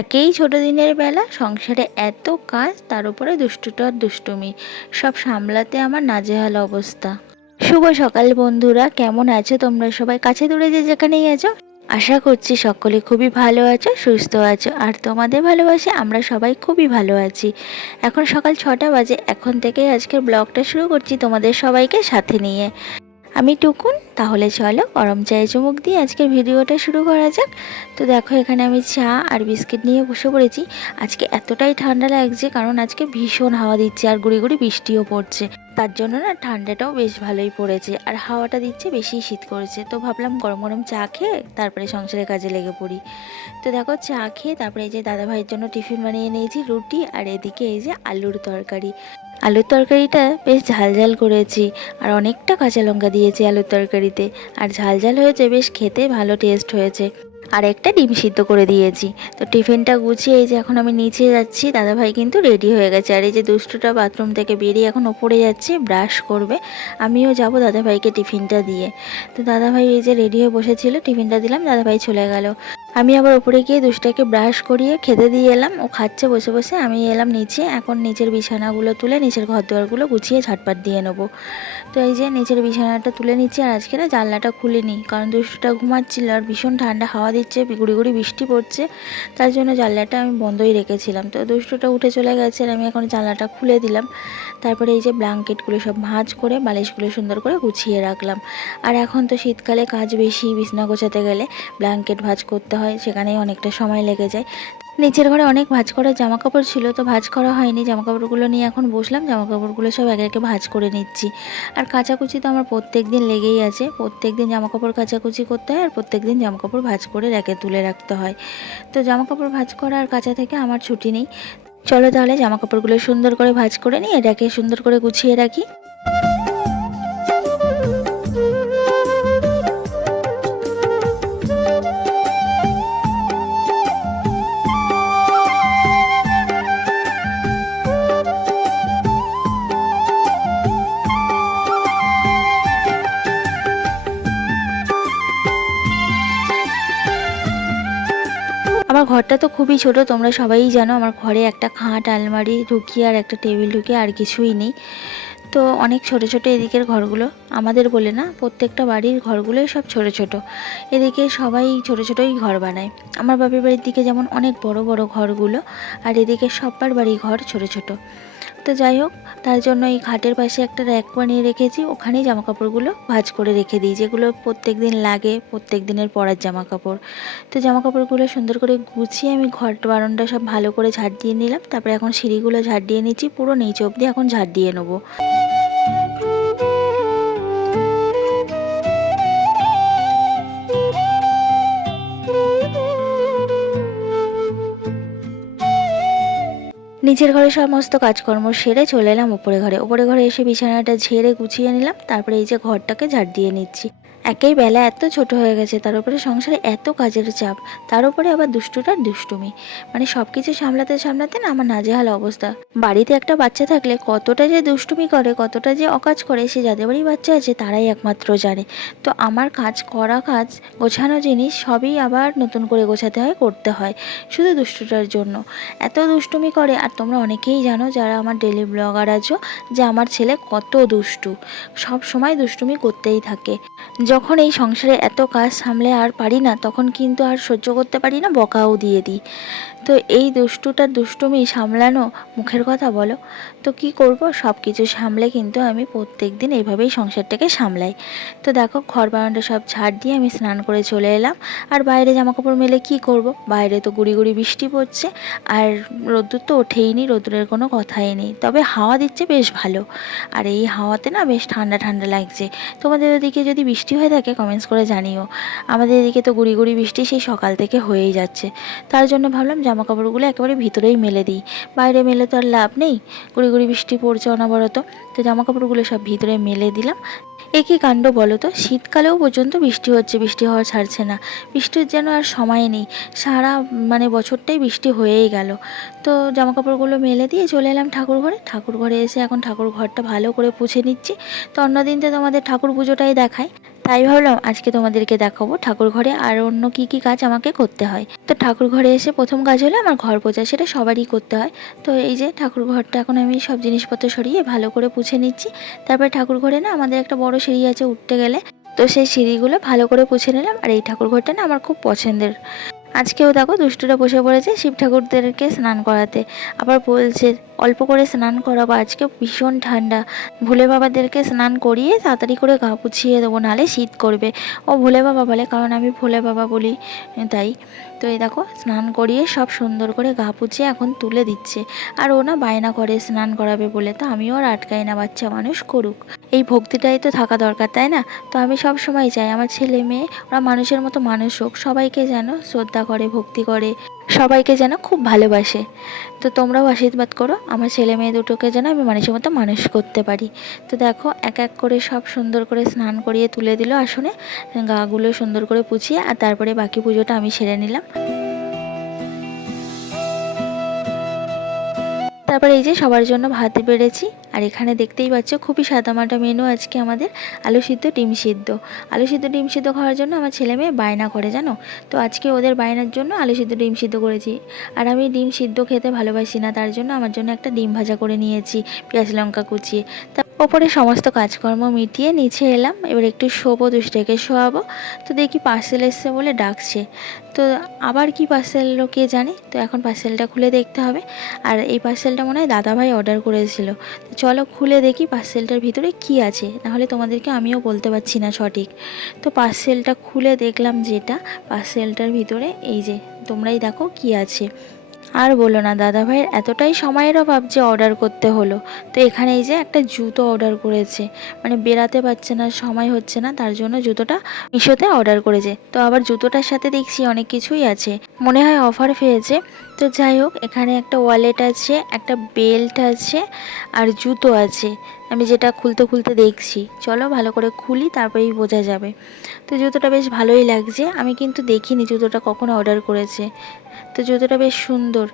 একেই ছোট দিনের বেলা, সংসারে এত কাজ, তার উপরে দুষ্টুটা আর দুষ্টুমি, সব সামলাতে আমার নাজেহাল অবস্থা। শুভ সকাল বন্ধুরা, কেমন আছো তোমরা সবাই? কাছে দূরে যে যেখানেই আছো, আশা করছি সকলে খুবই ভালো আছো, সুস্থ আছো, আর তোমাদের ভালোবাসে আমরা সবাই খুবই ভালো আছি। এখন সকাল 6টা বাজে। এখন থেকেই আজকের ব্লগটা শুরু করছি তোমাদের সবাইকে সাথে নিয়ে। আমি টুকুন। তাহলে চলো গরম চায়ে চুমুক দিয়ে আজকের ভিডিওটা শুরু করা যাক। তো দেখো, এখানে আমি চা আর বিস্কিট নিয়ে বসে পড়েছি। আজকে এতটাই ঠান্ডা লাগছে, কারণ আজকে ভীষণ হাওয়া দিচ্ছে আর গুঁড়ি গুঁড়ি বৃষ্টিও পড়ছে। তার জন্য না ঠান্ডাটাও বেশ ভালোই পড়েছে, আর হাওয়াটা দিচ্ছে, বেশি শীত করেছে। তো ভাবলাম গরম গরম চা খেয়ে তারপরে সংসারের কাজে লেগে পড়ি। তো দেখো, চা খেয়ে তারপরে এই যে দাদা ভাইয়ের জন্য টিফিন বানিয়ে নিয়েছি, রুটি, আর এদিকে এই যে আলুর তরকারি। আলুর তরকারিটা বেশ ঝাল ঝাল করেছি, আর অনেকটা কাঁচা লঙ্কা দিয়েছি আলুর তরকারিতে, আর ঝাল ঝাল হয়েছে, বেশ খেতে ভালো টেস্ট হয়েছে। আর একটা ডিম সিদ্ধ করে দিয়েছি। তো টিফিনটা গুছিয়ে এই যে এখন আমি নিচে যাচ্ছি। দাদাভাই কিন্তু রেডি হয়ে গেছে, আর এই যে দুষ্টুটা বাথরুম থেকে বেরিয়ে এখন ওপরে যাচ্ছে, ব্রাশ করবে। আমিও যাব দাদাভাইকে টিফিনটা দিয়ে। তো দাদাভাই এই যে রেডি হয়ে বসেছিল, টিফিনটা দিলাম, দাদাভাই চলে গেল। আমি আবার ওপরে গিয়ে দুষ্টাকে ব্রাশ করিয়ে খেতে দিয়ে এলাম। ও খাচ্ছে বসে বসে, আমি এলাম নিচে। এখন নিচের বিছানাগুলো তুলে নিচের ঘর দুয়ারগুলো গুছিয়ে ঝাটপাট দিয়ে নেবো। তো এই যে নিচের বিছানাটা তুলে নিচ্ছি, আর আজকে না জানলাটা খুলিনি, কারণ দুষ্টুটা ঘুমাচ্ছিল আর ভীষণ ঠান্ডা হাওয়া দিচ্ছে, গুড়ি গুড়ি বৃষ্টি পড়ছে। তার জন্য জানলাটা আমি বন্ধই রেখেছিলাম। তো দুষ্টুটা উঠে চলে গেছে, আর আমি এখন জানলাটা খুলে দিলাম। তারপরে এই যে ব্ল্যাঙ্কেটগুলো সব ভাঁজ করে, বালিশগুলো সুন্দর করে গুছিয়ে রাখলাম। আর এখন তো শীতকালে কাজ বেশি, বিছনা গোছাতে গেলে ব্ল্যাঙ্কেট ভাঁজ করতে হয়, সেখানেই অনেকটা সময় লেগে যায়। নিচের ঘরে অনেক ভাঁজ করা জামা কাপড় ছিল, তো ভাঁজ করা হয়নি। জামা কাপড়গুলো নিয়ে এখন বসলাম, জামা কাপড়গুলো সব একে একে ভাঁজ করে নিচ্ছি। আর কাচাকুচি তো আমার প্রত্যেক দিন লেগেই আছে, প্রত্যেক দিন জামা কাপড় কাচাকুচি করতে হয়, আর প্রত্যেক দিন জামা কাপড় ভাঁজ করে রেকে তুলে রাখতে হয়। তো জামা কাপড় ভাঁজ করা আর কাচা থেকে আমার ছুটি নেই। চলো তাহলে জামা কাপড়গুলো সুন্দর করে ভাঁজ করে নিয়ে রেকে সুন্দর করে গুছিয়ে রাখি। আমার ঘরটা তো খুবই ছোট, তোমরা সবাই জানো। আমার ঘরে একটা খাট, আলমারি ঢুকিয়ে আর একটা টেবিল ঢুকিয়ে আর কিছুই নেই। তো অনেক ছোট ছোট এদিকের ঘরগুলো, আমাদের বলে না, প্রত্যেকটা বাড়ির ঘরগুলোই সব ছোট ছোট। এদিকে সবাই ছোট ছোটই ঘর বানায়। আমার বাপের বাড়ির দিকে যেমন অনেক বড় বড় ঘরগুলো, আর এদিকে সবার বাড়ি ঘর ছোট ছোট। তো যাই হোক, তার জন্য এই খাটের পাশে একটা র্যাক বানিয়ে রেখেছি, ওখানেই জামা কাপড়গুলো ভাঁজ করে রেখে দিই, যেগুলো প্রত্যেক দিন লাগে, প্রত্যেক দিনের পরার জামা কাপড়। তো জামা কাপড়গুলো সুন্দর করে গুছিয়ে আমি ঘর বারান্দা সব ভালো করে ঝাড় দিয়ে নিলাম। তারপরে এখন সিঁড়িগুলো ঝাড় দিয়ে নিচ্ছি, পুরো নিচ অবধি এখন ঝাড় দিয়ে নেবো। নিচের ঘরে সমস্ত কাজকর্ম সেরে চলে এলাম উপরে ঘরে। উপরে ঘরে এসে বিছানাটা ঝেড়ে গুছিয়ে নিলাম। তারপরে এই যে ঘরটাকে ঝাড় দিয়ে নিচ্ছি। একেই বেলা এত ছোট হয়ে গেছে, তার উপরে সংসারে এত কাজের চাপ, তার উপরে আবার দুষ্টুটার দুষ্টুমি, মানে সব কিছু সামলাতে সামলাতে না আমার নাজেহাল অবস্থা। বাড়িতে একটা বাচ্চা থাকলে কতটা যে দুষ্টুমি করে, কতটা যে অকাজ করে, সে যাদের বাড়ি বাচ্চা আছে তারাই একমাত্র জানে। তো আমার কাজ করা, কাজ গোছানো জিনিস সবই আবার নতুন করে গোছাতে হয়, করতে হয়, শুধু দুষ্টুটার জন্য। এত দুষ্টুমি করে। আর তোমরা অনেকেই জানো যারা আমার ডেলি ব্লগার আছো, যে আমার ছেলে কত দুষ্টু, সব সময় দুষ্টুমি করতেই থাকে। যখন এই সংসারে এত কাজ সামলে আর পারি না, তখন কিন্তু আর সহ্য করতে পারি না, বকাও দিয়ে দিই। তো এই দুষ্টুটার দুষ্টুমি সামলানো মুখের কথা বলো। তো কি করব, সব কিছু সামলে কিন্তু আমি প্রত্যেক দিন এইভাবেই সংসারটাকে সামলাই। তো দেখো, ঘর বারান্দা সব ঝাড় দিয়ে আমি স্নান করে চলে এলাম। আর বাইরে জামাকাপড় মেলে কি করব, বাইরে তো গুড়ি গুড়ি বৃষ্টি পড়ছে, আর রোদ্দুর তো ওঠেই নি, রোদ্দুরের কোনো কথাই নেই, তবে হাওয়া দিচ্ছে বেশ ভালো। আর এই হাওয়াতে না বেশ ঠান্ডা ঠান্ডা লাগছে। তোমাদের ওদিকে যদি বৃষ্টি হয়ে থাকে কমেন্টস করে জানিও। আমাদের এদিকে তো গুড়ি গুড়ি বৃষ্টি সেই সকাল থেকে হয়েই যাচ্ছে। তার জন্য ভাবলাম জামা কাপড়গুলো একেবারে ভিতরেই মেলে দিই। বাইরে মেলে তো আর লাভ নেই, গুড়ি গুড়ি বৃষ্টি পড়ছে অনবরত। তো জামা কাপড়গুলো সব ভিতরে মেলে দিলাম। একই কাণ্ড বলো তো, শীতকালেও পর্যন্ত বৃষ্টি হচ্ছে, বৃষ্টি হওয়া ছাড়ছে না। বৃষ্টির যেন আর সময় নেই, সারা বছরটাই বৃষ্টি হয়েই গেল। তো জামা কাপড়গুলো মেলে দিয়ে চলে এলাম ঠাকুর ঘরে এসে এখন ঠাকুর ঘরটা ভালো করে পুছে নিচ্ছি। তো অন্যদিন তো তোমাদের ঠাকুর পুজোটাই দেখায়, তাই ভাবলাম আজকে তোমাদেরকে দেখাবো ঠাকুর ঘরে আর অন্য কি কি কাজ আমাকে করতে হয়। তো ঠাকুর ঘরে এসে প্রথম কাজ হলো আমার ঘর পোছা, সেটা সবারই করতে হয়। তো এই যে ঠাকুর ঘরটা এখন আমি সব জিনিসপত্র সরিয়ে ভালো করে পুছে নিচ্ছি। তারপরে ঠাকুর ঘরে না আমাদের একটা বড় সিঁড়ি আছে উঠতে গেলে, তো সেই সিঁড়িগুলো ভালো করে পুছে নিলাম। আর এই ঠাকুর ঘরটা না আমার খুব পছন্দের। আজকেও দেখো দুষ্টুরা বসে পড়েছে শিব ঠাকুরদেরকে স্নান করাতে। আবার বলছে অল্প করে স্নান করাবো, আজকে ভীষণ ঠান্ডা, ভোলে বাবাদেরকে স্নান করিয়ে তাড়াতাড়ি করে গা পুছিয়ে দেবো, নাহলে শীত করবে। ও ভোলে বাবা বলে, কারণ আমি ভোলে বাবা বলি তাই। তো এই দেখো স্নান করিয়ে সব সুন্দর করে গা পুছিয়ে এখন তুলে দিচ্ছে। আর ও না বায়না করে স্নান করাবে বলে, তো আমিও আর আটকাই না, বাচ্চা মানুষ করুক, এই ভক্তিটাই তো থাকা দরকার, তাই না? তো আমি সব সময় চাই আমার ছেলে মেয়ে ওরা মানুষের মতো মানুষ হোক, সবাইকে যেন শ্রদ্ধা করে, ভক্তি করে, সবাইকে যেন খুব ভালোবাসে। তো তোমরাও আশীর্বাদ করো আমার ছেলে মেয়ে দুটোকে যেন আমি মানুষের মতো মানুষ করতে পারি। তো দেখো এক এক করে সব সুন্দর করে স্নান করিয়ে তুলে দিল আসনে, গাগুলো সুন্দর করে পুছিয়ে, আর তারপরে বাকি পুজোটা আমি সেরে নিলাম। তারপরে এই যে সবার জন্য ভাত বেড়েছি। আর এখানে দেখতেই পাচ্ছ খুবই সাদামাটা মেনু আজকে আমাদের, আলু সিদ্ধ ডিম সিদ্ধ। আলু সিদ্ধ ডিম সিদ্ধ খাওয়ার জন্য আমার ছেলে মেয়ে বায়না করে জানো। তো আজকে ওদের বায়নার জন্য আলু সিদ্ধ ডিম সিদ্ধ করেছি। আর আমি ডিম সিদ্ধ খেতে ভালোবাসি না, তার জন্য আমার জন্য একটা ডিম ভাজা করে নিয়েছি পেঁয়াজ লঙ্কা কুচিয়ে। ওপরে সমস্ত কাজকর্ম মিটিয়ে নিচে এলাম, এবার একটু শোবো, দুষ্টকে শোয়াবো। তো দেখি পার্সেল এসছে বলে ডাকছে। তো আবার কি পার্সেল এলো কে জানে, তো এখন পার্সেলটা খুলে দেখতে হবে। আর এই পার্সেলটা মনে হয় দাদাভাই অর্ডার করেছিল। তো চলো খুলে দেখি পার্সেলটার ভিতরে কি আছে, নাহলে তোমাদেরকে আমিও বলতে পারছি না সঠিক। তো পার্সেলটা খুলে দেখলাম, যেটা পার্সেলটার ভিতরে এই যে তোমরাই দেখো কি আছে। আর বলো না, দাদাভাইয়ের এতটাই সময়ের অভাব যে অর্ডার করতে হলো। তো এখানে এই যে একটা জুতো অর্ডার করেছে, বেরাতে পারছে না, সময় হচ্ছে না, তার জন্য জুতোটা মিশোতে অর্ডার করেছে। তো আবার জুতোটার সাথে দেখছি অনেক কিছুই আছে, মনে হয় অফার পেয়েছে। তো যাই হোক, এখানে একটা ওয়ালেট আছে, একটা বেল্ট আছে, আর জুতো আছে। আমি যেটা খুলতে খুলতে দেখছি, চলো ভালো করে খুলি, তারপরেই বোঝা যাবে। তো জুতোটা বেশ ভালোই লাগছে, আমি কিন্তু দেখিনি জুতোটা কখন অর্ডার করেছে। তো জুতোটা বেশ সুন্দর।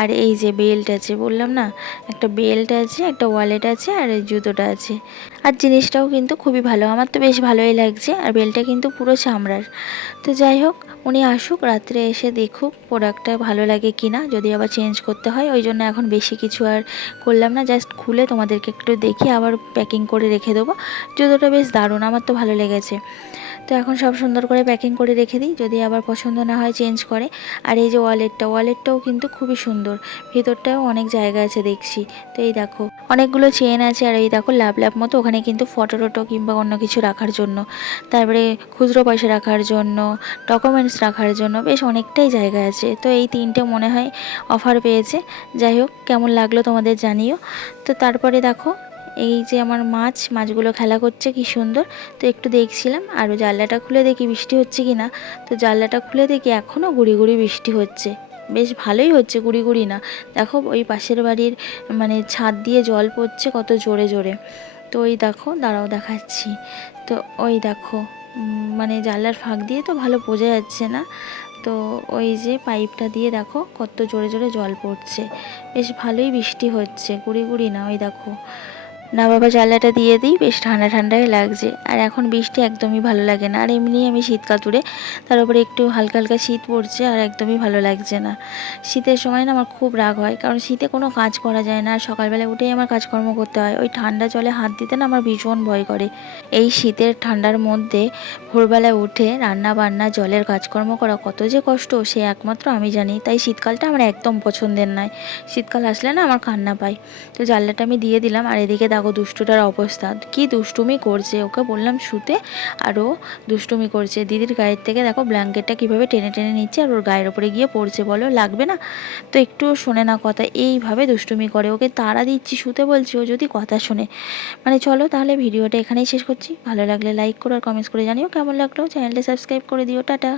আর এই যে বেল্ট আছে, বললাম না, একটা বেল্ট আছে, একটা ওয়ালেট আছে, আর এই জুতোটা আছে। আর জিনিসটাও কিন্তু খুবই ভালো, আমার তো বেশ ভালোই লাগছে। আর বেল্টটা কিন্তু পুরো চামড়ার। তো যাই হোক, উনি আসুক, রাত্রে এসে দেখুক প্রোডাক্টটা ভালো লাগে কি না, যদি আবার চেঞ্জ করতে হয়। ওই জন্য এখন বেশি কিছু আর করলাম না, জাস্ট খুলে তোমাদেরকে একটু দেখি আবার প্যাকিং করে রেখে দেবো। জুতোটা বেশ দারুণ, আমার তো ভালো লেগেছে। তো এখন সব সুন্দর করে প্যাকিং করে রেখে দিই, যদি আবার পছন্দ না হয় চেঞ্জ করে। আর এই যে ওয়ালেটটাও কিন্তু খুবই সুন্দর, ভিতরটাও অনেক জায়গা আছে দেখছি। তো এই দেখো অনেকগুলো চেন আছে, আর এই দেখো লাভ লাভ মতো, ওখানে কিন্তু ফটো টটো কিংবা অন্য কিছু রাখার জন্য, তারপরে খুচরো পয়সা রাখার জন্য, ডকুমেন্টস রাখার জন্য বেশ অনেকটাই জায়গা আছে। তো এই তিনটে মনে হয় অফার পেয়েছে। যাই হোক, কেমন লাগলো তোমাদের জানিও। তো তারপরে দেখো এই যে আমার মাছগুলো খেলা করছে কি সুন্দর। তো একটু দেখছিলাম, আরও জানলাটা খুলে দেখি বৃষ্টি হচ্ছে কি না। তো জানলাটা খুলে দেখি এখনও গুড়ি গুড়ি বৃষ্টি হচ্ছে, বেশ ভালোই হচ্ছে, গুড়ি গুড়ি না। দেখো ওই পাশের বাড়ির ছাদ দিয়ে জল পড়ছে কত জোরে জোরে। তো ওই দেখো, দাঁড়াও দেখাচ্ছি। তো ওই দেখো জানলার ফাঁক দিয়ে তো ভালো বোঝা যাচ্ছে না। তো ওই যে পাইপটা দিয়ে দেখো কত জোরে জোরে জল পড়ছে, বেশ ভালোই বৃষ্টি হচ্ছে, গুড়ি গুড়ি না। ওই দেখো না বাবা, জানলাটা দিয়ে দিই, বেশ ঠান্ডা ঠান্ডাই লাগছে। আর এখন বৃষ্টি একদমই ভালো লাগে না, আর এমনিই আমি শীত কাতুরে, তার উপরে একটু হালকা হালকা শীত পড়ছে, আর একদমই ভালো লাগছে না। শীতের সময় না আমার খুব রাগ হয়, কারণ শীতে কোনো কাজ করা যায় না, আর সকালবেলা উঠেই আমার কাজকর্ম করতে হয়। ওই ঠান্ডা জলে হাত দিতে না আমার ভীষণ ভয় করে। এই শীতের ঠান্ডার মধ্যে ভোরবেলায় উঠে রান্না বান্না জলের কাজকর্ম করা কত যে কষ্ট, সে একমাত্র আমি জানি। তাই শীতকালটা আমার একদম পছন্দের নয়, শীতকাল আসলে না আমার কান্না পায়। তো জানলাটা আমি দিয়ে দিলাম। আর এদিকে দেখো দুষ্টুটার অবস্থা, কি দুষ্টুমি করছে, ওকে বললাম শুতে, আর ও দুষ্টুমি করছে। দিদির গায়ের থেকে দেখো ব্ল্যাঙ্কেটটা কিভাবে টেনে টেনে নিচ্ছে, আর ওর গায়ের ওপরে গিয়ে পড়ছে। বলো লাগবে না? তো একটুও শোনে না কথা, এইভাবে দুষ্টুমি করে। ওকে তাড়া দিচ্ছি, শুতে বলছি, ও যদি কথা শোনে। চলো তাহলে ভিডিওটা এখানেই শেষ করছি। ভালো লাগলে লাইক করো আর কমেন্টস করে জানিও কেমন লাগলো। চ্যানেলটা সাবস্ক্রাইব করে দিও। টাটা।